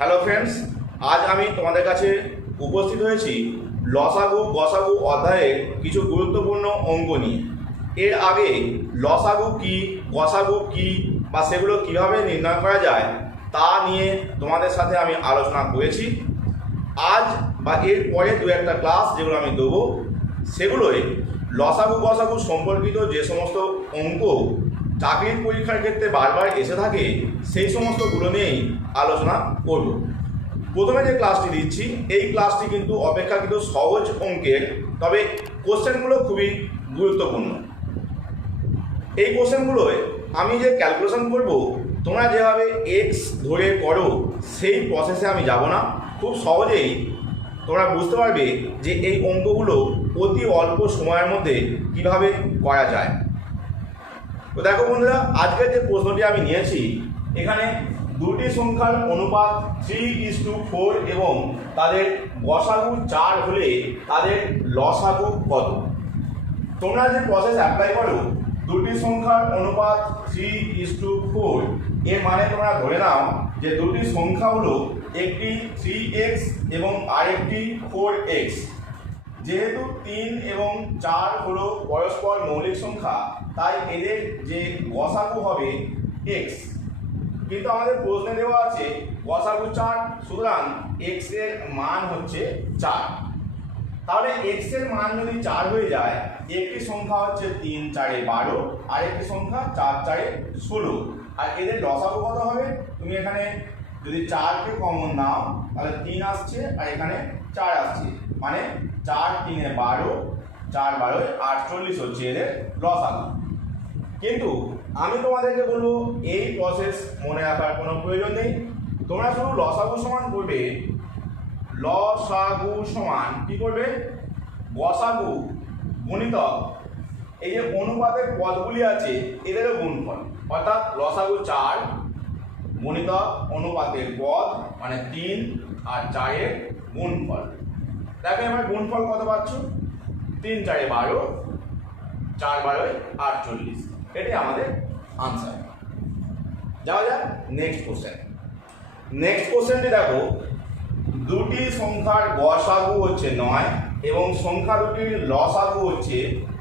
Hello friends, আজ আমি তোমাদের কাছে উপস্থিত হয়েছি লসাগু গসাগু অধ্যায়ের কিছু গুরুত্বপূর্ণ অঙ্ক নিয়ে। এর আগে লসাগু কি, গসাগু কি বা সেগুলো কিভাবে নির্ণয় করা যায় তা নিয়ে তোমাদের সাথে আমি আলোচনা করেছি। আজ বা এর পরে দু একটা ক্লাস যেগুলো আমি দেবো সেগুলোই লসাগু গসাগু সম্পর্কিত যে সমস্ত অঙ্ক চাকরির পরীক্ষার ক্ষেত্রে বারবার এসে থাকে সেই সমস্তগুলো নিয়েই আলোচনা করব। প্রথমে যে ক্লাসটি দিচ্ছি এই ক্লাসটি কিন্তু অপেক্ষাকৃত সহজ অঙ্কের, তবে কোশ্চেনগুলো খুবই গুরুত্বপূর্ণ। এই কোশ্চেনগুলোয় আমি যে ক্যালকুলেশন করব তোমরা যেভাবে এক্স ধরে করো সেই প্রসেসে আমি যাব না। খুব সহজেই তোমরা বুঝতে পারবে যে এই অঙ্কগুলো অতি অল্প সময়ের মধ্যে কিভাবে করা যায়। তো দেখো বন্ধুরা, আজকের যে প্রশ্নটি আমি নিয়েছি এখানে দুটি সংখ্যার অনুপাত 3:4 এবং তাদের গসাগু 4 হলে তাদের লসাগু কত। তোমরা যে প্রসেস অ্যাপ্লাই করো দুটি সংখ্যার অনুপাত 3:4 এর মানে তোমরা ধরে নাও যে দুটি সংখ্যা হলো একটি 3x এবং আরেকটি 4x। যেহেতু 3 এবং 4 হলো পরস্পর মৌলিক সংখ্যা তাই এদের যে গসাগু হবে x, কিন্তু আমাদের প্রশ্নে দেওয়া আছে গসাগু 4, সুতরাং x এর মান হচ্ছে 4। তাহলে x এর মান যদি 4 হয়ে যায়, একটি সংখ্যা হচ্ছে 3 4 12 আর একটি সংখ্যা 4 4 16, আর এদের লসাগু কত হবে? তুমি এখানে যদি 4কে কমন নাও তাহলে 3 আসছে আর এখানে 4 আসছে, মানে 4 3 12 4 12 48 হচ্ছে এদের লসাগু। কিন্তু আমি তোমাদেরকে বলবো এই প্রসেস মনে রাখার কোনো প্রয়োজন নেই। তোমরা শুধু লসাগু সমান করবে, লসাগু সমান কি করবে? গসাগু গুণিতক এই যে অনুপাতের পদগুলি আছে এদেরও গুণফল, অর্থাৎ লসাগু 4 গুণিতক অনুপাতের পদ মানে 3 আর 4 এর গুণফল। দেখো এবার গুণফল কত পাচ্ছ? 3 4 12 4 12 48, এটাই আমাদের আনসার। যাওয়া যাক নেক্সট কোশ্চেন। নেক্সট কোশ্চেনটি দেখো, দুটি সংখ্যার গসাগু হচ্ছে 9 এবং সংখ্যা দুটির লসাগু হচ্ছে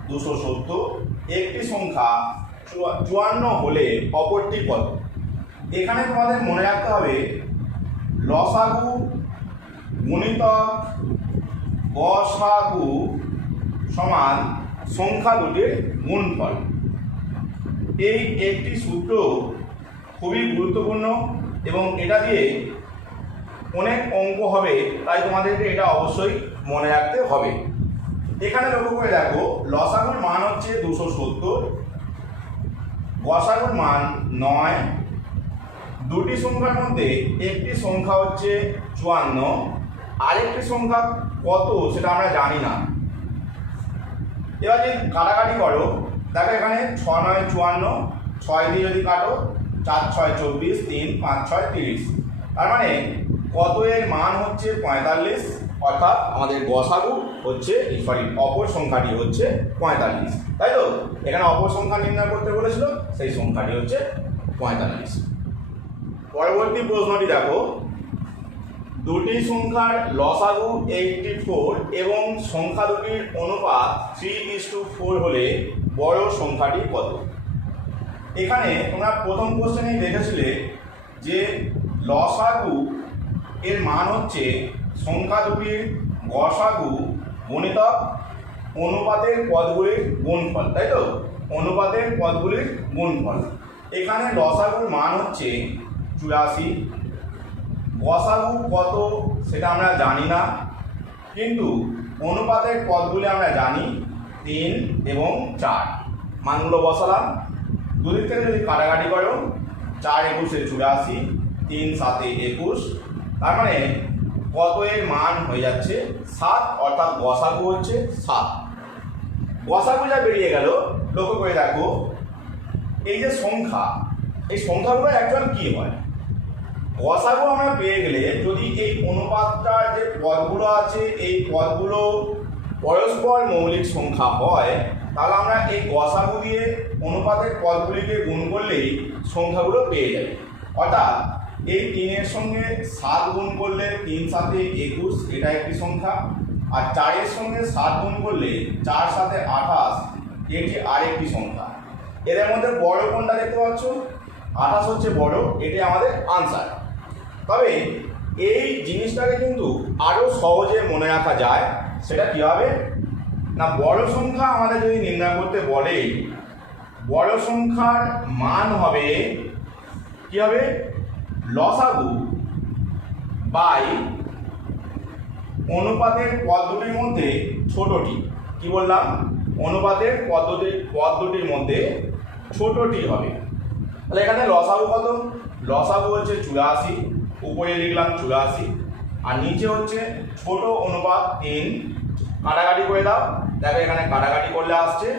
270। একটি সংখ্যা 54 হলে অপরটি কত? এখানে তোমাদের মনে রাখতে হবে লসাগু গুণিতক গসাগু সমান সংখ্যা দুটির গুণফল। এই একটি সূত্র খুবই গুরুত্বপূর্ণ এবং এটা দিয়ে অনেক অঙ্ক হবে, তাই তোমাদেরকে এটা অবশ্যই মনে রাখতে হবে। এখানে লক্ষ্য করে দেখো লসাগুর মান হচ্ছে 270, গসাগুর মান 9। দুটি সংখ্যার মধ্যে একটি সংখ্যা হচ্ছে 54, আরেকটি সংখ্যা কত সেটা আমরা জানি না। এবার যদি কাটাকাটি করো, দেখো এখানে 6 9 54, 6 দিয়ে যদি কাটো 4 6 24, 3 5 6 30, তার মানে কত এর মান হচ্ছে 45, অর্থাৎ আমাদের গসাগু হচ্ছে অপর সংখ্যাটি হচ্ছে 45, তাই তো? এখানে অপর সংখ্যা নির্ণয় করতে বলেছিল, সেই সংখ্যাটি হচ্ছে 45। পরবর্তী প্রশ্নটি দেখো, দুটি সংখ্যার লসাগু 84 এবং সংখ্যা দুটির অনুপাত 3:4 হলে বড় সংখ্যাটি কত? এখানে তোমরা প্রথম কোশ্চেনেই দেখেছিলে যে লসাগু এর মান হচ্ছে সংখ্যা দুটির গসাগু গুণিতক অনুপাতের পদগুলির গুণফল, তাই তো? অনুপাতের পদগুলির গুণফল। এখানে লসাগুর মান হচ্ছে 84, গসাগু কত সেটা আমরা জানি না, কিন্তু অনুপাতের পদগুলি আমরা জানি 3 এবং 4। মানগুলো বসালাম, দুদিক থেকে যদি কাটাকাটি করো 4 21 84, 3 7 21, তার মানে কত এর মান হয়ে যাচ্ছে 7, অর্থাৎ গসাগু হচ্ছে 7। গসাগু যা বেরিয়ে গেল লক্ষ্য করে দেখো, এই যে সংখ্যা, এই সংখ্যাগুলো অ্যাকচুয়াল কি হয়? গসাগু আমরা পেয়ে গেলে যদি এই অনুপাতটার যে পদগুলো আছে এই পদগুলো পরস্পর মৌলিক সংখ্যা হয়, তাহলে আমরা এই গসাগু দিয়ে অনুপাতের পদগুলিকে গুণ করলেই সংখ্যাগুলো পেয়ে যাই। অর্থাৎ এই 3-এর সঙ্গে 7 গুণ করলে 3 7 21, এটা একটি সংখ্যা। আর 4-এর সঙ্গে 7 গুণ করলে 4 7 28, এটি আরেকটি সংখ্যা। এদের মধ্যে বড় কোনটা দেখতে পাচ্ছ? 28 হচ্ছে বড়, এটি আমাদের আনসার। তবে এই জিনিসটাকে কিন্তু আরও সহজে মনে রাখা যায়। সেটা কীভাবে না, বড় সংখ্যা আমাদের যদি নির্ণয় করতে বলে, বড় সংখ্যার মান হবে কী হবে? লসাগু বাই অনুপাতের পদ দুটির মধ্যে ছোটটি। কি বললাম? অনুপাতের পদ দুটির মধ্যে ছোটটি হবে। তাহলে এখানে লসাগু কত? লসাগু হচ্ছে 84, উপরে লিখলাম 84, আর নিচে হচ্ছে ছোট অনুপাত 3। কাটাকাটি করে দাও, দেখো এখানে কাটাকাটি করলে আসছে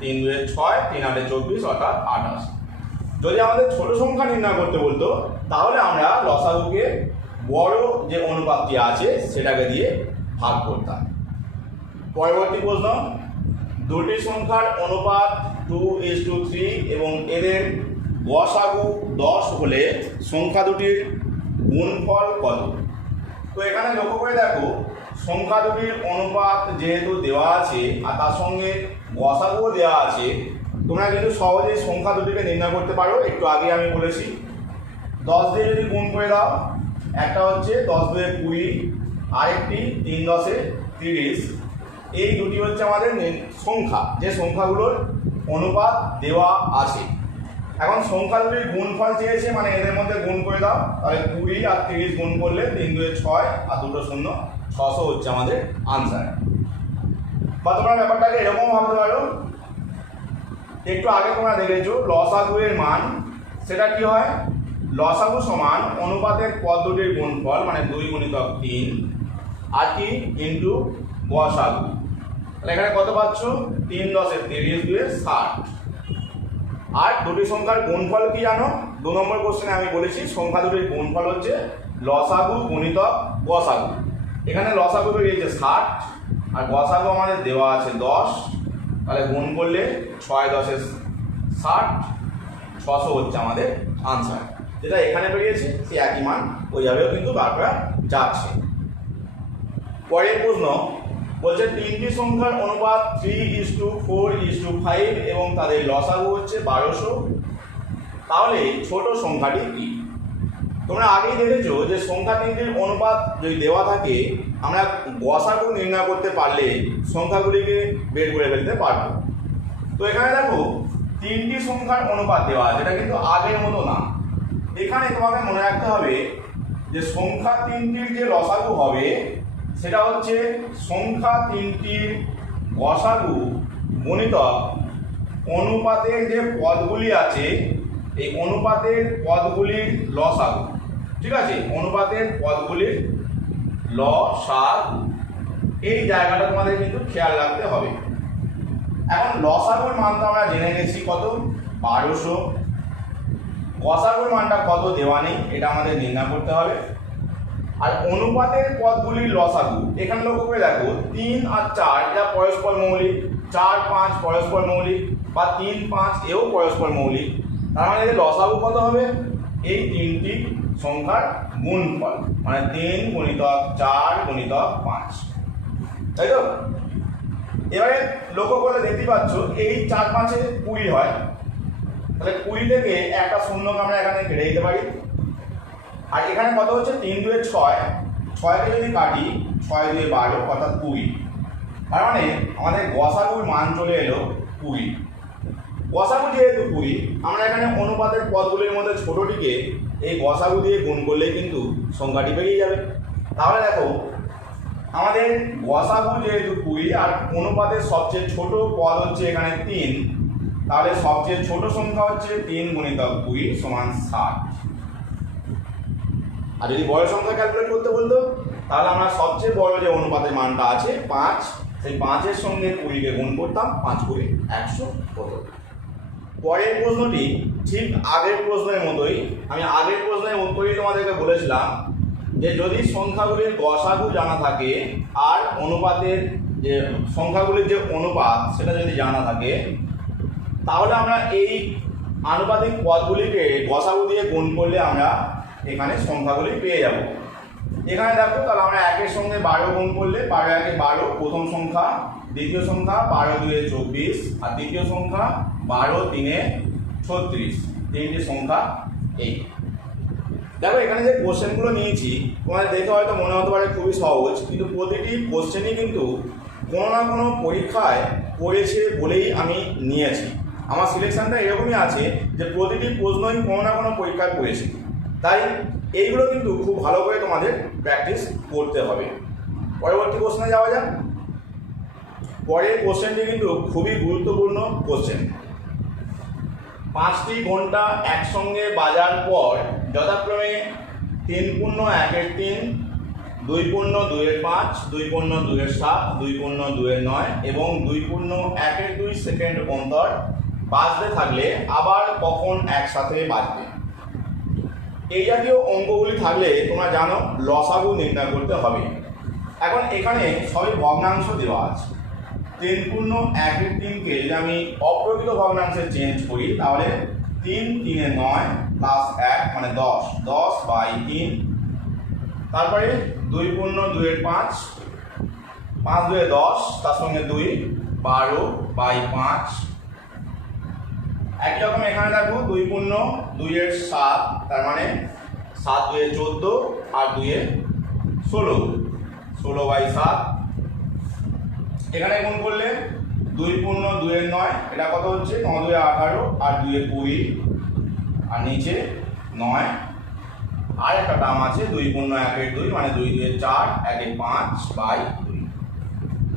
3 2 6, 3 8 24, অর্থাৎ 28। যদি আমাদের ছোট সংখ্যা নির্ণয় করতে বলতো, তাহলে আমরা লসাগুকে বড় যে অনুপাতটি আছে সেটাকে দিয়ে ভাগ করতাম। পরবর্তী প্রশ্ন, দুটি সংখ্যার অনুপাত 2:3 এবং এদের গসাগু 10 হলে সংখ্যা দুটির গুণফল কত? তো এখানে লক্ষ্য করে দেখো, সংখ্যা দুটির অনুপাত যেহেতু দেওয়া আছে আর তার সঙ্গে গসাগুও দেওয়া আছে, তোমরা কিন্তু সহজেই সংখ্যা দুটিকে নির্ণয় করতে পারো। একটু আগে আমি বলেছি 10 দিয়ে যদি গুণ করে দাও, একটা হচ্ছে 10 2 20, আরেকটি 3 10 30। এই দুটি হচ্ছে আমাদের সংখ্যা, যে সংখ্যাগুলোর অনুপাত দেওয়া আছে। এখন সংখ্যা দুটির গুণফল চেয়েছে, মানে এদের মধ্যে গুণ করে দাও, তাহলে 20 আর 30 গুণ করলে 3 2 6 আর 2 0 600 হচ্ছে আমাদের আনসার। বা তোমরা ব্যাপারটাকে এরকম ভাবতে পারো, একটু আগে তোমরা দেখেছো লসাগু এর মান, সেটা কি হয়? লসাগু সমান অনুপাতের পদ দুটির গুণফল, মানে 2 গুণিতক 3 আর কি ইন্টু গসাগু। তাহলে এখানে কত পাচ্ছ? 3 10 30 2 60। আর দুটি সংখ্যার গুণফল কি জানো? 2 নম্বর কোশ্চেনে আমি বলেছি সংখ্যা দুটির গুণফল হচ্ছে লসাগু গুণিতক গসাগু। এখানে লসাগু বেরিয়েছে 60 আর গসাগু আমাদের দেওয়া আছে 10। তাহলে গুণ করলে 6 10 60, 600 হচ্ছে আমাদের আনসার। যেটা এখানে বেরিয়েছে সেই একই মান ওইভাবেও কিন্তু বার করা যাচ্ছে। পরের প্রশ্ন বলছে, তিনটি সংখ্যার অনুপাত 3:4:5 এবং তাদের লসাগু হচ্ছে 1200। তাহলে ছোট সংখ্যাটি কি? তোমরা আগেই দেখেছো যে সংখ্যা তিনটির অনুপাত যদি দেওয়া থাকে, আমরা গসাগু নির্ণয় করতে পারলে সংখ্যাগুলিকে বের করে ফেলতে পারবো। তো এখানে দেখো তিনটি সংখ্যার অনুপাত দেওয়া আছে, এটা কিন্তু আগের মতো না। এখানে তোমাকে মনে রাখতে হবে যে সংখ্যা তিনটির যে লসাগু হবে সেটা হচ্ছে সংখ্যা তিনটির গসাগু গুণিতক অনুপাতের যে পদগুলি আছে, এই অনুপাতের পদগুলির লসাগু। ঠিক আছে, অনুপাতের পদগুলির লসাগু, এই জায়গাটা তোমাদের কিন্তু খেয়াল রাখতে হবে। এখন লসাগুর মানটা আমরা জেনে গেছি কত? 1200। গসাগুর মানটা কত দেওয়া নেই, এটা আমাদের নির্ণয় করতে হবে। আর অনুপাতের পদগুলির লসাগু, এখানে লক্ষ্য করে দেখো 3 আর 4 যা পরস্পর মৌলিক, 4 5 পরস্পর মৌলিক, বা 3 5 এও পরস্পর মৌলিক। তার মানে এদের লসাগু কত হবে? এই তিনটি সংখ্যার গুণফল, মানে 3 গুণিতক 4 গুণিতক 5, তাই তো? এবারে লক্ষ্য করে দেখতে পাচ্ছ এই 4 5 20 হয়। তাহলে 20 থেকে একটা শূন্যকে আমরা এখানে কেটে দিতে পারি। আর এখানে কত হচ্ছে? 3 2 6, 6কে যদি কাটি 6 2 12, অর্থাৎ 20। তার মানে আমাদের গসাগুর মান চলে এলো 20। গসাগু যেহেতু 20, আমরা এখানে অনুপাতের পদগুলির মধ্যে ছোটটিকে এই গসাগু দিয়ে গুণ করলে কিন্তু সংখ্যাটি বেরিয়ে যাবে। তাহলে দেখো আমাদের গসাগু যেহেতু 20 আর অনুপাতের সবচেয়ে ছোট পদ হচ্ছে এখানে 3, তাহলে সবচেয়ে ছোট সংখ্যা হচ্ছে 3 গুণিতক 20 সমান 60। আর যদি বড় সংখ্যা ক্যালকুলেট করতে বলতো, তাহলে আমরা সবচেয়ে বড় যে অনুপাতের মানটা আছে 5, সেই 5-এর সঙ্গে 20কে গুণ করতাম, 5 করে 100 হতো। পরের প্রশ্নটি ঠিক আগের প্রশ্নের মতোই। আমি আগের প্রশ্নের উত্তরই তোমাদেরকে বলেছিলাম যে যদি সংখ্যাগুলির গসাগু জানা থাকে আর অনুপাতের যে সংখ্যাগুলির যে অনুপাত সেটা যদি জানা থাকে, তাহলে আমরা এই আনুপাতিক পদগুলিকে গসাগু দিয়ে গুণ করলে আমরা এখানে সংখ্যাগুলি পেয়ে যাব। এখানে দেখো তাহলে আমরা 1-এর সঙ্গে 12 গুণ করলে 12 × 12 প্রথম সংখ্যা, দ্বিতীয় সংখ্যা 12 × 2 = 24, আর তৃতীয় সংখ্যা 12 × 3 = 36। তিনটি সংখ্যা এই। দেখো এখানে যে কোশ্চেনগুলো নিয়েছি তোমাদের দেখে হয়তো মনে হতে পারে খুবই সহজ, কিন্তু প্রতিটি কোশ্চেনই কিন্তু কোনো না কোনো পরীক্ষায় পড়েছে বলেই আমি নিয়েছি। আমার সিলেকশানটা এরকমই আছে যে প্রতিটি প্রশ্নই কোনো না কোনো পরীক্ষায় পড়েছে, তাই এইগুলো কিন্তু খুব ভালো করে তোমাদের প্র্যাকটিস করতে হবে। পরবর্তী কোশ্চেনে যাওয়া যাক। পরের কোশ্চেনটি কিন্তু খুবই গুরুত্বপূর্ণ কোশ্চেন। 5টি ঘন্টা একসঙ্গে বাজার পর যথাক্রমে 3 পূর্ণ 1-এর 3, 2 পূর্ণ 2-এর 5, 2 পূর্ণ 2-এর 7, 2 পূর্ণ 2-এর 9 এবং 2 পূর্ণ 1-এর 2 সেকেন্ড অন্তর বাজতে থাকলে আবার কখন একসাথে বাজবে। এই জাতীয় অঙ্কগুলি থাকলে তোমরা জানো লসাগু নির্ণয় করতে হবে। এখন এখানে সবই ভগ্নাংশ দেওয়া আছে। 3 পূর্ণ 1-এর 3কে যদি আমি অপ্রকৃত ভগ্নাংশে চেঞ্জ করি তাহলে 3 × 3 = 9 প্লাস 1 মানে 10, 10/3। তারপরে 2 পূর্ণ 2-এর 5, 5 × 2 = 10, তার সঙ্গে 2 12/5। একই রকম এখানে দেখো 2 পূর্ণ 2-এর 7, তার মানে 7 × 2 = 14 আর 2 × 16, 16/7। এখানে গুণ করলে 2 পূর্ণ 2-এর 9, এটা কত হচ্ছে 9 × 2 = 18 আর 2 × 20 আর নিচে 9। আর একটা টার্ম আছে 2 পূর্ণ 1-এর 2 মানে 2 × 2 = 4, 1 × 5/2।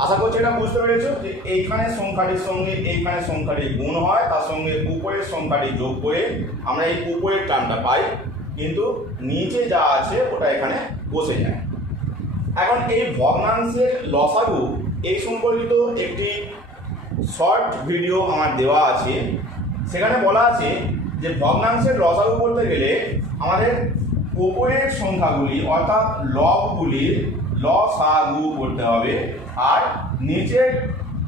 আশা করছি এটা বুঝতে পেরেছো যে এইখানে সংখ্যাটির সঙ্গে এইখানে সংখ্যাটি গুণ হয়, তার সঙ্গে উপরের সংখ্যাটি যোগ করে আমরা এই উপরের টার্মটা পাই, কিন্তু নিচে যা আছে ওটা এখানে বসে যায়। এখন এই ভগ্নাংশের লসাগু এই সম্পর্কিত একটি শর্ট ভিডিও আমার দেওয়া আছে। সেখানে বলা আছে যে ভগ্নাংশের লসাগু করতে গেলে আমাদের উপরের সংখ্যাগুলি অর্থাৎ লবগুলির লসাগু করতে হবে, আর নিচের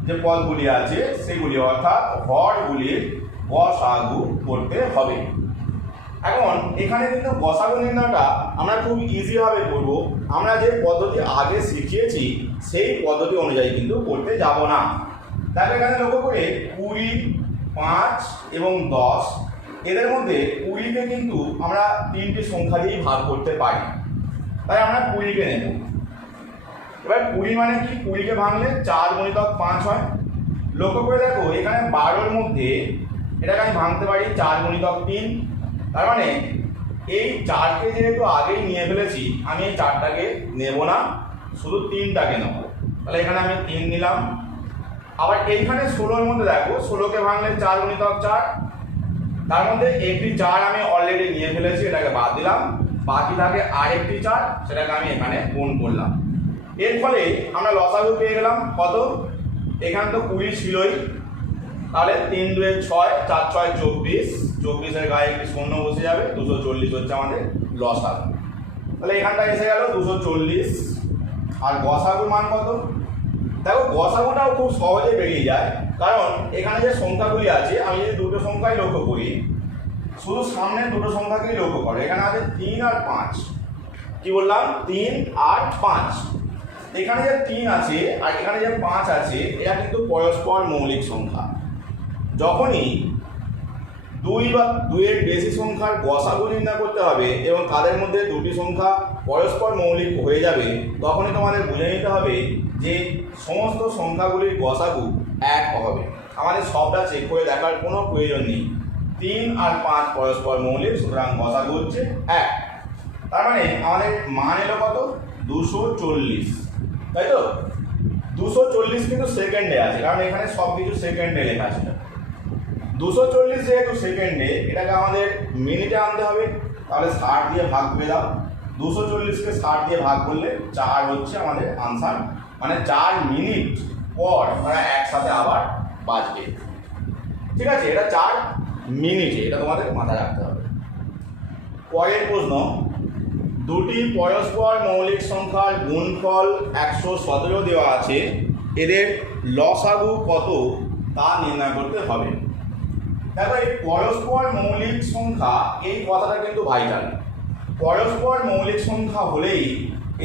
যে পদগুলি আছে সেগুলি অর্থাৎ হরগুলির গসাগু করতে হবে। এখন এখানে কিন্তু গসাগু নির্ণয়টা আমরা খুব ইজিভাবে করব। আমরা যে পদ্ধতি আগে শিখিয়েছি সেই পদ্ধতি অনুযায়ী কিন্তু করতে যাব না। দেখো এখানে লক্ষ্য করে 20, 5 এবং 10, এদের মধ্যে 20কে কিন্তু আমরা 3টি সংখ্যা দিয়েই ভাগ করতে পারি, তাই আমরা 20কে নেব। এবার 20 মানে কি, 20কে ভাঙলে 4 × 5 হয়। লক্ষ্য করে দেখো এখানে 12-র মধ্যে এটাকে আমি ভাঙতে পারি 4 × 3, তার মানে এই 4কে যেহেতু আগেই নিয়ে ফেলেছি আমি এই 4টাকে নেব না, শুধু 3টাকে নেব। তাহলে এখানে আমি 3 নিলাম। আবার এইখানে 16-র মধ্যে দেখো 16কে ভাঙলে 4 × 4, তার মধ্যে একটি 4 আমি অলরেডি নিয়ে ফেলেছি, এটাকে বাদ দিলাম, বাকি থাকে আরেকটি 4, সেটাকে আমি এখানে গুণ করলাম। এর ফলে আমরা লসাগু পেয়ে গেলাম কত, এখানে তো 20 ছিলই, তাহলে 3 × 2 = 6, 4 × 6 = 24, 24-এর গায়ে একটি শূন্য বসে যাবে, 240 হচ্ছে আমাদের লসাগু। তাহলে এখানটা এসে গেল 240। আর গসাগুর মান কত, দেখো গসাগুটাও খুব সহজে বেরিয়ে যায়, কারণ এখানে যে সংখ্যাগুলি আছে আমি যদি দুটো সংখ্যাই লক্ষ্য করি, শুধু সামনে দুটো সংখ্যাকেই লক্ষ্য করো। এখানে আছে 3 আর 5, কি বললাম 3 আর 5। এখানে যে 3 আছে আর এখানে যে 5 আছে এটা কিন্তু পরস্পর মৌলিক সংখ্যা। যখনই 2 বা 2-এর বেশি সংখ্যার গসাগু নির্ণয় করতে হবে এবং তাদের মধ্যে দুটি সংখ্যা পরস্পর মৌলিক হয়ে যাবে, তখনই তোমাদের বুঝে নিতে হবে যে সমস্ত সংখ্যাগুলির গসাগু 1 হবে। আমাদের সবটা চেক করে দেখার কোনো প্রয়োজন নেই। 3 আর 5 পরস্পর মৌলিক, সুতরাং গসাগু হচ্ছে 1। তার মানে আমাদের মান এলো কত, 240, তাই তো। 240 কিন্তু সেকেন্ডে আছে, কারণ এখানে সব কিছু সেকেন্ডে লেখা ছিল। 240 যেহেতু সেকেন্ডে, এটাকে আমাদের মিনিটে আনতে হবে, তাহলে 60 দিয়ে ভাগ করে দাও। 240কে 60 দিয়ে ভাগ করলে 4 হচ্ছে আমাদের আনসার, মানে 4 মিনিট পর তারা একসাথে আবার বাজবে। ঠিক আছে, এটা 4 মিনিটে, এটা তোমাদের মাথায় রাখতে হবে। পরের প্রশ্ন, দুটি পরস্পর মৌলিক সংখ্যার গুণফল 117 দেওয়া আছে, এদের লসাগু কত তা নির্ণয় করতে হবে। দেখো এই পরস্পর মৌলিক সংখ্যা এই কথাটা কিন্তু ভাইটাল। পরস্পর মৌলিক সংখ্যা হলেই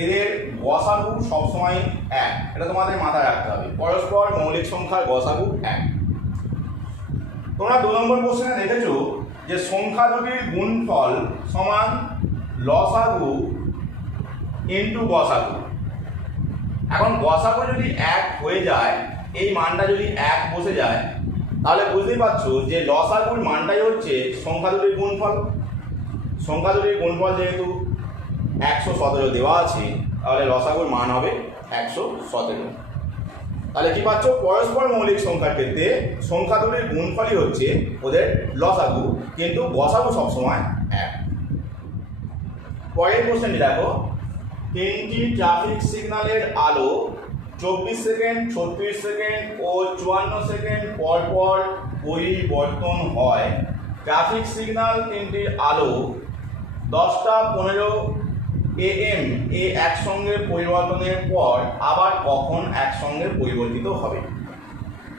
এদের গসাগু সবসময় এক, এটা তোমাদের মাথায় রাখতে হবে। পরস্পর মৌলিক সংখ্যার গসাগু এক। তোমরা 2 নম্বর কোশ্চেনে দেখেছো যে সংখ্যা দুটির গুণফল সমান লসাগু ইন্টু গসাগু। এখন গসাগু যদি এক হয়ে যায়, এই মানটা যদি এক বসে যায়, তাহলে বুঝতেই পারছো যে লসাগুর মানটাই হচ্ছে সংখ্যা দুটির গুণফল। সংখ্যা দুটির গুণফল যেহেতু 117 দেওয়া আছে, তাহলে লসাগুর মান হবে 117। তাহলে কি পাচ্ছ, পরস্পর মৌলিক সংখ্যার ক্ষেত্রে সংখ্যা দুটির গুণফলই হচ্ছে ওদের লসাগু, কিন্তু গসাগু সবসময় এক। পরের কোশ্চেনটি দেখো, 3টি ট্রাফিক সিগন্যালের আলো 24 সেকেন্ড, 36 সেকেন্ড ও 54 সেকেন্ড পর পর পরিবর্তন হয়। ট্রাফিক সিগন্যাল 3টির আলো 10টা 15 AM এ একসঙ্গে পরিবর্তনের পর আবার কখন একসঙ্গে পরিবর্তিত হবে?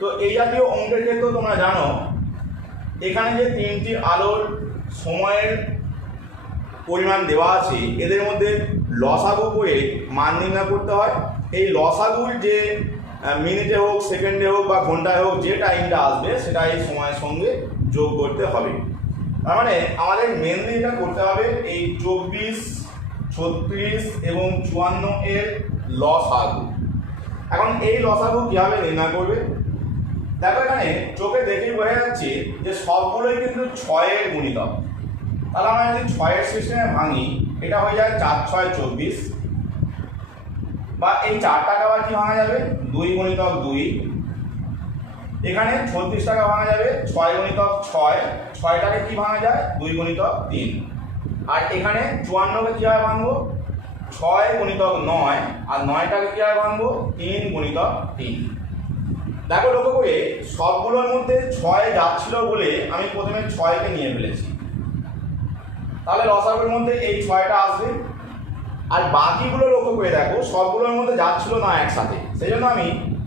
তো এই জাতীয় অঙ্কের ক্ষেত্রে তোমরা জানো এখানে যে 3টি আলোর সময়ের পরিমাণ দেওয়া আছে, এদের মধ্যে লসাগু করে মান নির্ণয় করতে হয়। এই লসাগুর যে মিনিটে হোক, সেকেন্ডে হোক বা ঘন্টায় হোক যে টাইমটা আসবে, সেটা এই সময়ের সঙ্গে যোগ করতে হবে। তার মানে আমাদের মেনলি এটা করতে হবে এই 24, 36 এবং 54 এর লসাগু। এখন এই লসাগু কীভাবে নির্ণয় করবে? দেখো এখানে চোখে দেখেই বোঝা যাচ্ছে যে সবগুলোই কিন্তু 6 এর গুণিতক। তাহলে আমরা যদি 6 এর সিস্টেমে ভাঙি, এটা হয়ে যায় 4 6 24, বা এই 4 টাকা আবার কি ভাঙা যাবে 2 গুণিতক 2। এখানে 36 টাকা ভাঙা যাবে 6 গুণিতক 6, 6টাকে কি ভাঙা যায় 2 গুণিতক 3। আর এখানে 54কে কীভাবে ভাঙবো 6 গুণিতক 9, আর 9টাকে কীভাবে ভাঙবো 3 গুণিতক 3। দেখো লক্ষ্য করে সবগুলোর মধ্যে 6 যাচ্ছিল বলে আমি প্রথমে 6কে নিয়ে ফেলেছি, তাহলে লসাগুর মধ্যে এই 6টা আসবে। আর বাকিগুলো লক্ষ্য করে দেখো সবগুলোর মধ্যে যাচ্ছিল না একসাথে, সেই জন্য আমি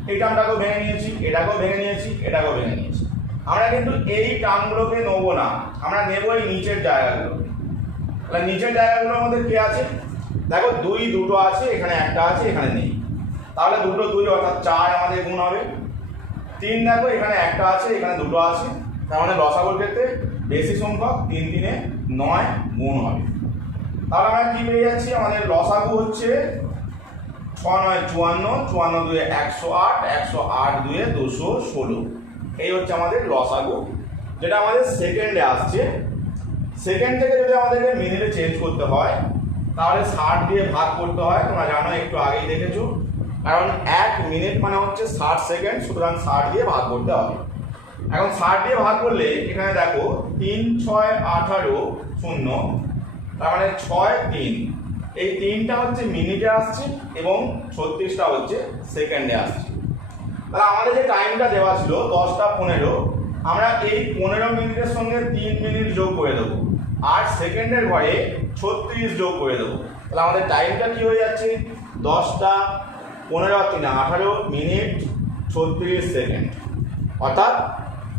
এই টার্মটাকেও ভেঙে নিয়েছি, এটাকেও ভেঙে নিয়েছি, এটাকেও ভেঙে নিয়েছি। আমরা কিন্তু এই টার্মগুলোকে নেবো না, আমরা নেবো এই নিচের জায়গাগুলো। তাহলে নিচের জায়গাগুলোর মধ্যে কে আছে? দেখো 2 দুটো আছে, এখানে একটা আছে, এখানে নেই। তাহলে 2 2 অর্থাৎ 4 আমাদের গুণ হবে। 3 দেখো এখানে একটা আছে, এখানে দুটো আছে, তার মানে লসাগুর ক্ষেত্রে বেশি সংখ্যক 3 3 9 গুণ হবে। তাহলে আমরা কি পেয়ে যাচ্ছি, আমাদের লসাগু হচ্ছে 6 9 54, 54 2 108, 108 2 216। এই হচ্ছে আমাদের লসাগু, যেটা আমাদের সেকেন্ডে আসছে। সেকেন্ড থেকে যদি আমাদেরকে মিনিটে চেঞ্জ করতে হয়, তাহলে 60 দিয়ে ভাগ করতে হয়। তোমরা জানো, একটু আগেই দেখেছো, কারণ 1 মিনিট মানে হচ্ছে 60 সেকেন্ড, সুতরাং 60 দিয়ে ভাগ করতে হবে। এখন 60 দিয়ে ভাগ করলে এখানে দেখো 3 6 18 0, তার মানে 6 3, এই 3টা হচ্ছে মিনিটে আসছে এবং 36টা হচ্ছে সেকেন্ডে আসছে। তাহলে আমাদের যে টাইমটা দেওয়া ছিল 10টা 15, আমরা এই 15 মিনিটের সঙ্গে 3 মিনিট যোগ করে দেবো, আর সেকেন্ডের ঘরে 36 যোগ করে দেবো। তাহলে আমাদের টাইমটা কি হয়ে যাচ্ছে 10টা 15 3 18 মিনিট 36 সেকেন্ড। অর্থাৎ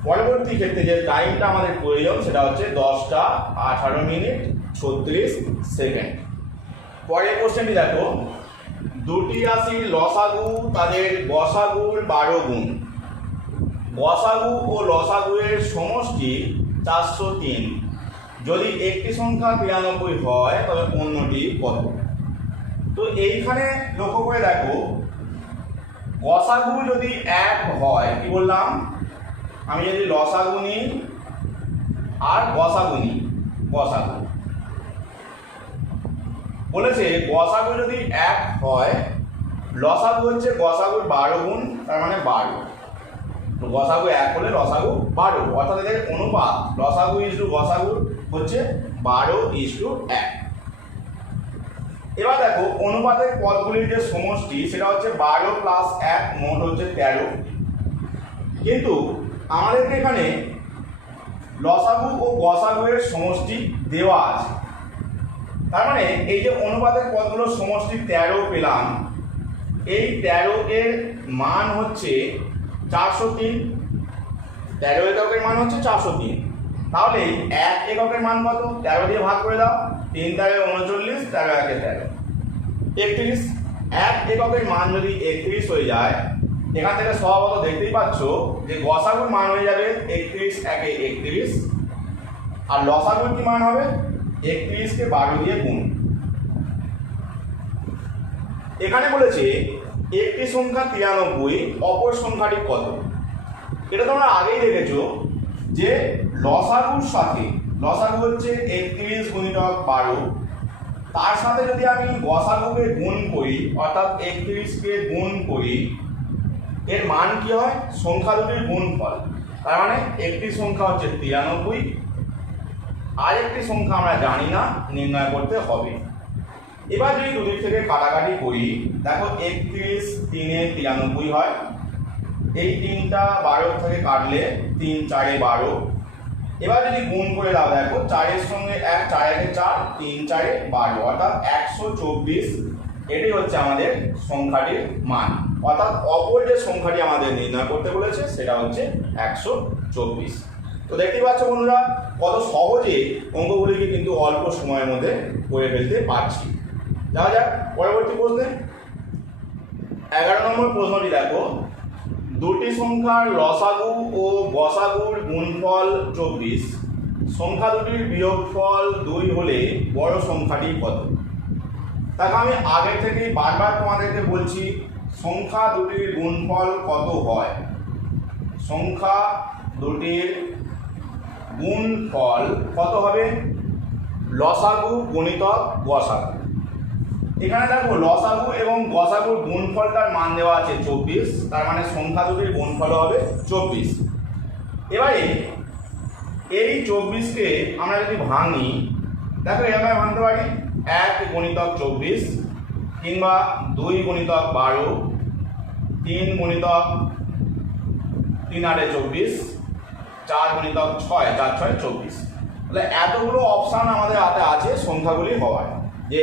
পরবর্তী ক্ষেত্রে যে টাইমটা আমাদের প্রয়োজন সেটা হচ্ছে 10টা 18 মিনিট 36 সেকেন্ড। পরের কোশ্চেনটি দেখো, দুটি রাশির লসাগু তাদের গসাগুর 12 গুণ। গসাগু ও লসাগুয়ের সমষ্টি 403। যদি একটি সংখ্যা 93 হয় তবে অন্যটি কত? তো এইখানে লক্ষ্য করে দেখো, গসাগু যদি 1 হয়, কি বললাম, আমি যদি লসাগু নিই আর গসাগু নিই, গসাগু বলেছে গসাগু যদি 1 হয়, লসাগু হচ্ছে গসাগুর 12 গুণ, তার মানে 12। তো গসাগু 1 হলে লসাগু 12, অর্থাৎ এদের অনুপাত লসাগু ইসটু গসাগু হচ্ছে 12:1। এবার দেখো অনুপাতের পদগুলির যে সমষ্টি সেটা হচ্ছে 12 + 1, মোট হচ্ছে 13। কিন্তু আমাদেরকে এখানে লসাগু ও গসাগু এর সমষ্টি দেওয়া আছে, তার মানে এই যে অনুপাতের পদগুলোর সমষ্টি 13 পেলাম, এই 13 এর মান হচ্ছে 403। 13 এককের মান হচ্ছে 403। তাহলে 1 এককের মান কত? 13 দিয়ে ভাগ করে দাও, 3 তেরো 39, 13 একে 13, 31। 1 এককের মান যদি 31 হয়ে যায়, এখান থেকে স্বভাবত দেখতেই পাচ্ছ যে গসাগুর মান হয়ে যাবে 31 একে 31, আর লসাগুর কি মান হবে 31 কে 12 দিয়ে গুণ। এখানে বলেছে একটি সংখ্যা 93, অপর সংখ্যাটি কত। এটা তোমরা আগেই দেখেছো যে লসাগুর সাথে, লসাগু হচ্ছে 31 গুণিতক 12, তার সাথে যদি আমি গসাগুকে গুণ করি অর্থাৎ 31 কে গুণ করি, এর মান কি হয় সংখ্যা দুটির গুণফল। তার মানে একটি সংখ্যা হচ্ছে 93, আর একটি সংখ্যা আমরা জানি না, নির্ণয় করতে হবে। এবার যদি দুদিক থেকে কাটাকাটি করি, দেখো 31 3 এ 93 হয়, এই 3টা 12 থেকে কাটলে 3 4 এ 12। এবার যদি গুণ করে দাও, দেখো 4 এর সঙ্গে 1, 4 একে 4, 3 4 এ 12, অর্থাৎ 124। এটি হচ্ছে আমাদের সংখ্যাটির মান, অর্থাৎ অপর যে সংখ্যাটি আমাদের নির্ণয় করতে বলেছে সেটা হচ্ছে 124। তো দেখতেই পাচ্ছ বন্ধুরা কত সহজে অঙ্কগুলিকে কিন্তু অল্প সময়ের মধ্যে করে ফেলতে পারছি। যাওয়া যাক পরবর্তী প্রশ্নে। 11 নম্বর প্রশ্নটি দেখো, দুটি সংখ্যার লসাগু ও গসাগুর গুণফল 24, সংখ্যা দুটির বিয়োগফল 2 হলে বড় সংখ্যাটি কত। দেখো আমি আগে থেকেই বারবার তোমাদেরকে বলছি সংখ্যা দুটির গুণফল কত হয়। সংখ্যা দুটির গুণফল কত হবে লসাগু গুণিতক গসাগু। এখানে দেখো লসাগু এবং গসাগুর গুণফলটার মান দেওয়া আছে 24, তার মানে সংখ্যা দুটির গুণফল হবে 24। এবারে এই 24কে আমরা যদি ভাঙি, দেখো এভাবে ভাঙতে পারি 1 গুণিতক 24, কিংবা 2 গুণিতক 12, 3 গুণিতক 3 8 24, 4 গুণিতক 6, 4 6 24। তাহলে এতগুলো অপশান আমাদের হাতে আছে সংখ্যাগুলি হওয়ার, যে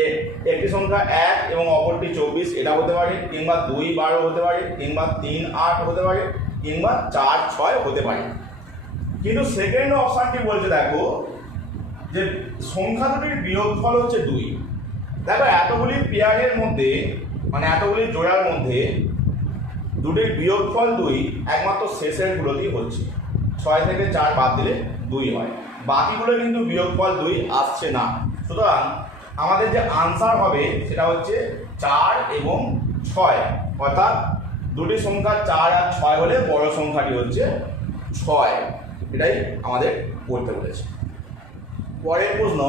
একটি সংখ্যা 1 এবং অপরটি 24 এটা হতে পারে, কিংবা 2 12 হতে পারে, কিংবা 3 8 হতে পারে, কিংবা 4 6 হতে পারে। কিন্তু সেকেন্ড অপশানটি বলছে দেখো যে সংখ্যা দুটির বিয়োগফল হচ্ছে 2। দেখো এতগুলি পেয়ারের মধ্যে, মানে এতগুলি জোড়ার মধ্যে দুটির বিয়োগফল 2 একমাত্র শেষের গুলোতেই হচ্ছে। 6 থেকে 4 বাদ দিলে 2 হয়, বাকিগুলো কিন্তু বিয়োগফল 2 আসছে না। সুতরাং আমাদের যে আনসার হবে সেটা হচ্ছে 4 এবং 6, অর্থাৎ দুটি সংখ্যা 4 আর 6 হলে বড় সংখ্যাটি হচ্ছে 6। এটাই আমাদের করতে বলেছে। পরের প্রশ্ন,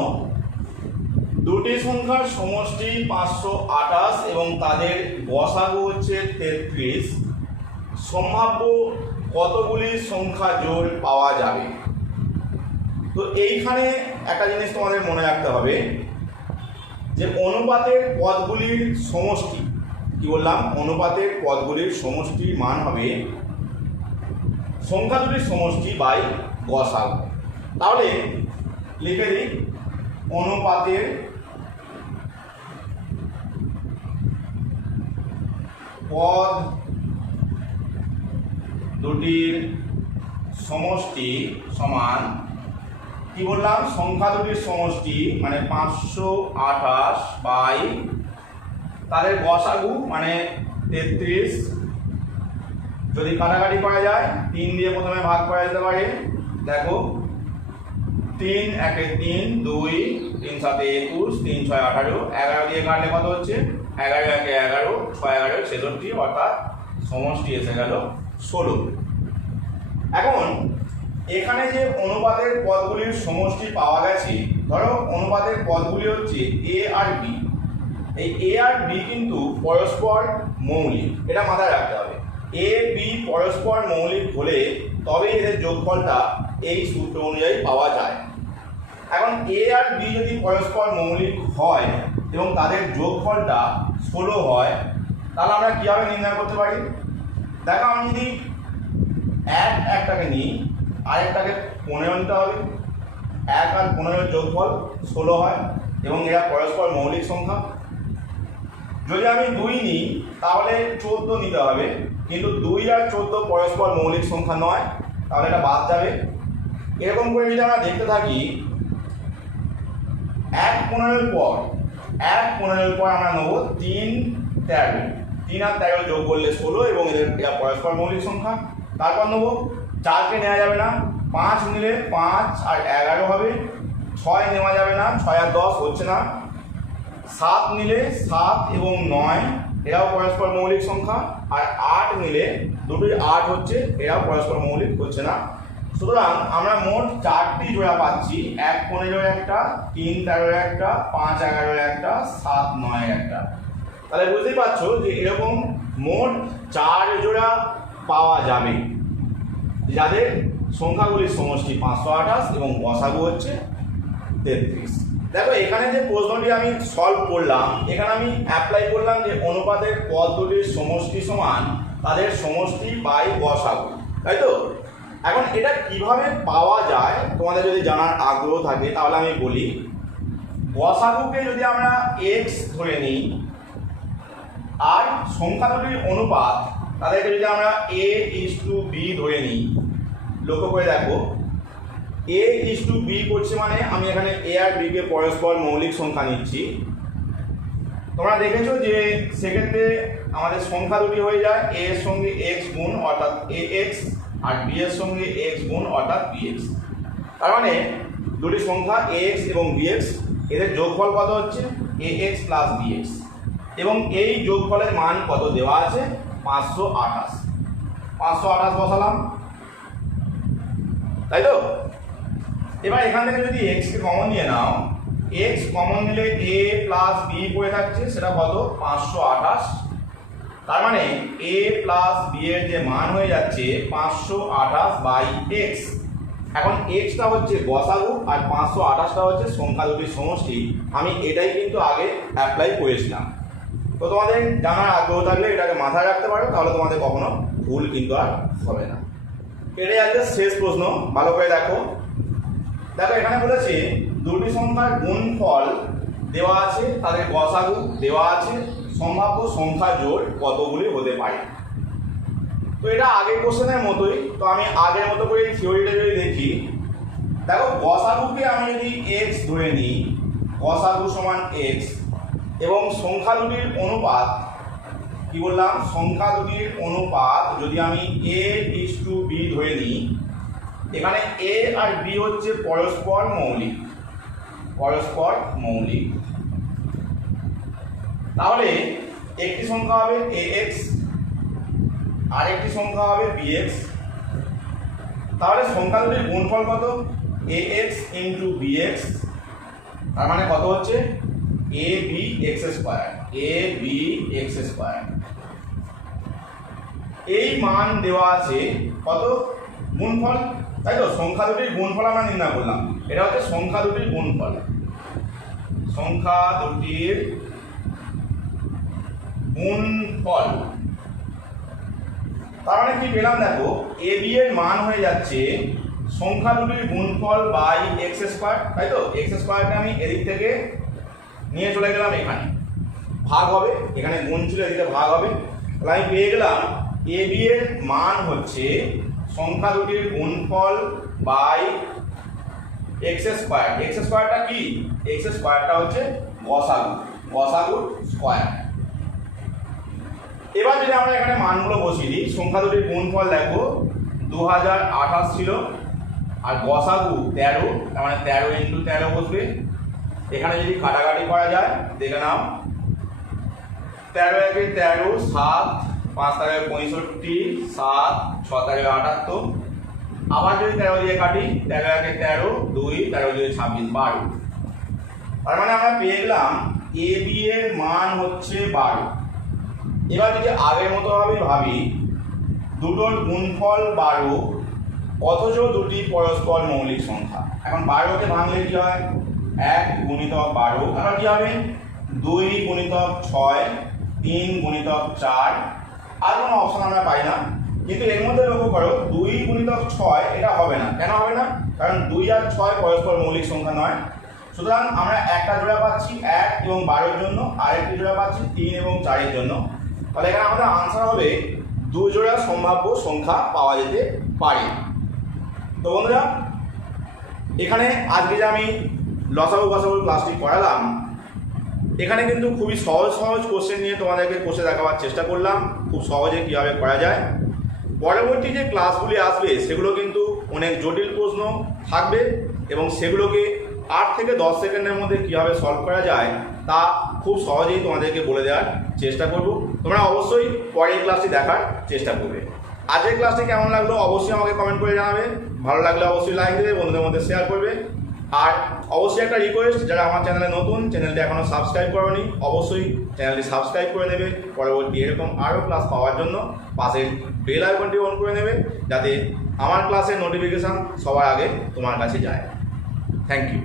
দুটি সংখ্যার সমষ্টি 528 এবং তাদের গসাগু হচ্ছে 33, সম্ভাব্য কতগুলি সংখ্যা জোড় পাওয়া যাবে। তো এইখানে একটা জিনিস তোমাদের মনে রাখতে হবে যে অনুপাতের পদগুলির সমষ্টি, কি বললাম, অনুপাতের পদগুলির সমষ্টির মান হবে সংখ্যা দুটির সমষ্টি বাই গসাগু। তাহলে লিখে দিই অনুপাতের পদ দুটির সমষ্টি সমান, কি বললাম, সংখ্যা দুটির সমষ্টি মানে 528 বাই তাদের গসাগু মানে 33। যদি কাটাকাটি করা যায় 3 দিয়ে প্রথমে ভাগ করা যেতে পারে। দেখো 3 1 3, 2 3 7 21, 3 6 18, 11 দিয়ে কাটলে কত হচ্ছে 11 1 11, 6 11 66, অর্থাৎ সমষ্টি এসে গেল 16। এখন এখানে যে অনুপাতের পদগুলির সমষ্টি পাওয়া গেছে, ধরো অনুপাতের পদগুলি হচ্ছে এ আর বি। এই এ আর বি কিন্তু পরস্পর মৌলিক, এটা মাথায় রাখতে হবে। এ বি পরস্পর মৌলিক হলে তবে এদের যোগফলটা এই সূত্র অনুযায়ী পাওয়া যায়। এখন এ আর বি যদি পরস্পর মৌলিক হয় এবং তাদের যোগফলটা 16 হয়, তাহলে আমরা কীভাবে নির্ণয় করতে পারি। দেখো আমি যদি একটাকে নিই, আরেকটাকে 15 নিতে হবে। 1 আর 15 যোগফল 16 হয় এবং এরা পরস্পর মৌলিক সংখ্যা। যদি আমি 2 নিই তাহলে 14 নিতে হবে, কিন্তু 2 আর 14 পরস্পর মৌলিক সংখ্যা নয়, তাহলে এটা বাদ যাবে। এরকম করে যদি আমরা দেখতে থাকি 1 15 পর 1 15 পর আমরা নেব 3 13, 3 আর 13 যোগ করলে 16 এবং এদের পরস্পর মৌলিক সংখ্যা। তারপর নেব 4কে নেওয়া যাবে না, 5 নিলে 5 আর 11 হবে, 6 নেওয়া যাবে না, 6 আর 10 হচ্ছে না, 7 নিলে 7 এবং 9 এরাও পরস্পর মৌলিক সংখ্যা, আর 8 নিলে দুটোই 8 হচ্ছে, এরাও পরস্পর মৌলিক হচ্ছে না। সুতরাং আমরা মোট 4টি জোড়া পাচ্ছি, 1 15 একটা, 3 13 একটা, 5 11 একটা, 7 9 একটা। তাহলে বুঝতেই পারছো যে এরকম মোট 4 জোড়া পাওয়া যাবে যাদের সংখ্যাগুলির সমষ্টি 528 এবং গসাগু হচ্ছে 33। দেখো এখানে যে প্রশ্নটি আমি সলভ করলাম, এখানে আমি অ্যাপ্লাই করলাম যে অনুপাতের পদ দুটির সমষ্টি সমান তাদের সমষ্টি বাই গসাগু, তাই তো? এখন এটা কিভাবে পাওয়া যায় তোমাদের যদি জানার আগ্রহ থাকে তাহলে আমি বলি, গসাগুকে যদি আমরা x ধরে নিই আর সংখ্যা দুটির অনুপাত তাদেরকে যদি আমরা a:b ধরে নিই, লক্ষ্য করে দেখো a:b করছে মানে আমি এখানে a আর b কে পরস্পর মৌলিক সংখ্যা নিচ্ছি। তোমরা দেখেছো যে সেক্ষেত্রে আমাদের সংখ্যা দুটি হয়ে যায় a এর সঙ্গে x গুণ অর্থাৎ ax আর b এর সঙ্গে x গুণ অর্থাৎ bx। তার মানে দুটি সংখ্যা ax এবং bx, এদের যোগফল কত হচ্ছে ax প্লাস bx, এবং এই যোগফলের মান কত দেওয়া আছে 528। 528 বসালাম, তাই তো? এবার এখান থেকে যদি x কে কমন নিয়ে নাও, x কমন নিলে a প্লাস b পড়ে থাকছে, সেটা কত 528। তার মানে a প্লাস b এর যে মান হয়ে যাচ্ছে 528 বাই x। এখন xটা হচ্ছে গসাগু আর 528টা হচ্ছে সংখ্যা দুটির সমষ্টি। আমি এটাই কিন্তু আগে অ্যাপ্লাই করেছিলাম। তো তোমাদের জানার আগ্রহ থাকলে এটাকে মাথায় রাখতে পারো, তাহলে তোমাদের কখনো ভুল কিন্তু আর হবে না। এটাই আজকে শেষ প্রশ্ন, ভালো করে দেখো। দেখো এখানে বলেছে দুটি সংখ্যার গুণফল দেওয়া আছে, তাদের গসাগু দেওয়া আছে, সম্ভাব্য সংখ্যা জোড় কতগুলি হতে পারে। তো এটা আগের কোশ্চেনের মতোই, তো আমি আগের মতো করে থিওরিটা যদি দেখি, দেখো গসাগুকে আমি যদি x ধরে নিই, গসাগু সমান x, এবং সংখ্যা দুটির অনুপাত কি বললাম, সংখ্যা দুটির অনুপাত যদি আমি a:b ধরে নিই, এখানে a আর b হচ্ছে পরস্পর মৌলিক, পরস্পর মৌলিক। তাহলে একটি সংখ্যা হবে ax আর একটি সংখ্যা হবে bx। তাহলে সংখ্যা দুটির গুণফল কত ax ইন্টু bx, তার মানে কত হচ্ছে abx², abx²। এই মান দেওয়া আছে কত গুণফল, তাই তো? সংখ্যা দুটির গুণফল আমরা নির্ণয় করলাম, এটা হচ্ছে সংখ্যা দুটির গুণফল, সংখ্যা দুটির গুণফল। তার মানে কি পেলাম, দেখো ab এর মান হয়ে যাচ্ছে সংখ্যা দুটির গুণফল বাই x², তাই তো? x²কে আমি এদিক থেকে নিয়ে চলে গেলাম, এখানে ভাগ হবে, এখানে গুণ ছিল এদিকে ভাগ হবে, তাহলে আমি পেয়ে গেলাম ab এর মান হচ্ছে সংখ্যা দুটির গুণফল বাই x²। x²টা কি, x²টা হচ্ছে গসাগু, গসাগুর স্কয়ার। এবার যদি আমরা এখানে মানগুলো বসিয়ে দিই, সংখ্যা দুটির গুণফল দেখো 2028 ছিল, আর গসাগু 13, তার মানে 13 ইন্টু 13 বসবে। এখানে যদি কাটাকাটি করা যায় দেখে নাও, 13 একে 13, 7 5 টাকা 65, 7 6 টাকা 78। আবার যদি 13 দিয়ে কাটি, 13 একে 13, 2 13 দিয়ে 26, 12। তার মানে আমরা পেয়ে গেলাম ab এর মান হচ্ছে 12। এবার যদি আগের মতো ভাবে ভাবি, দুটোর গুণফল 12 অথচ দুটি পরস্পর মৌলিক সংখ্যা। এখন 12কে ভাঙলে কি হয়, 1 গুণিতক 12, তাহলে কি হবে 2 গুণিতক 6, 3 গুণিতক 4, আর কোনো অপশন আমরা পাই না। কিন্তু এর মধ্যে লক্ষ্য করো 2 গুণিতক 6 এটা হবে না, কেন হবে না, কারণ 2 আর 6 পরস্পর মৌলিক সংখ্যা নয়। সুতরাং আমরা একটা জোড়া পাচ্ছি 1 এবং 12 এর জন্য, আরেকটি জোড়া পাচ্ছি 3 এবং 4 এর জন্য। তাহলে এখানে আমাদের আনসার হবে 2 জোড়া সম্ভাব্য সংখ্যা পাওয়া যেতে পারে। তো বন্ধুরা, এখানে আজকে যে আমি লসাগু গসাগু ক্লাসটি করালাম, এখানে কিন্তু খুবই সহজ সহজ কোশ্চেন নিয়ে তোমাদেরকে কোর্সে দেখাবার চেষ্টা করলাম, খুব সহজে কীভাবে করা যায়। পরবর্তী যে ক্লাসগুলি আসবে সেগুলো কিন্তু অনেক জটিল প্রশ্ন থাকবে এবং সেগুলোকে 8 থেকে 10 সেকেন্ডের মধ্যে কীভাবে সলভ করা যায় তা খুব সহজেই তোমাদেরকে বলে দেওয়ার চেষ্টা করব। তোমরা অবশ্যই পরের ক্লাসটি দেখার চেষ্টা করবে। আজকের ক্লাসটি কেমন লাগলো অবশ্যই আমাকে কমেন্ট করে জানাবে, ভালো লাগলে অবশ্যই লাইক দেবে, বন্ধুদের মধ্যে শেয়ার করবে। আর অবশ্যই একটা রিকোয়েস্ট, যারা আমার চ্যানেলে নতুন, চ্যানেলটি এখনও সাবস্ক্রাইব করোনি, অবশ্যই চ্যানেলটি সাবস্ক্রাইব করে নেবে। পরবর্তী এরকম আরও ক্লাস পাওয়ার জন্য পাশের বেল আইকনটি অন করে নেবে, যাতে আমার ক্লাসের নোটিফিকেশান সবার আগে তোমার কাছে যায়। Thank you.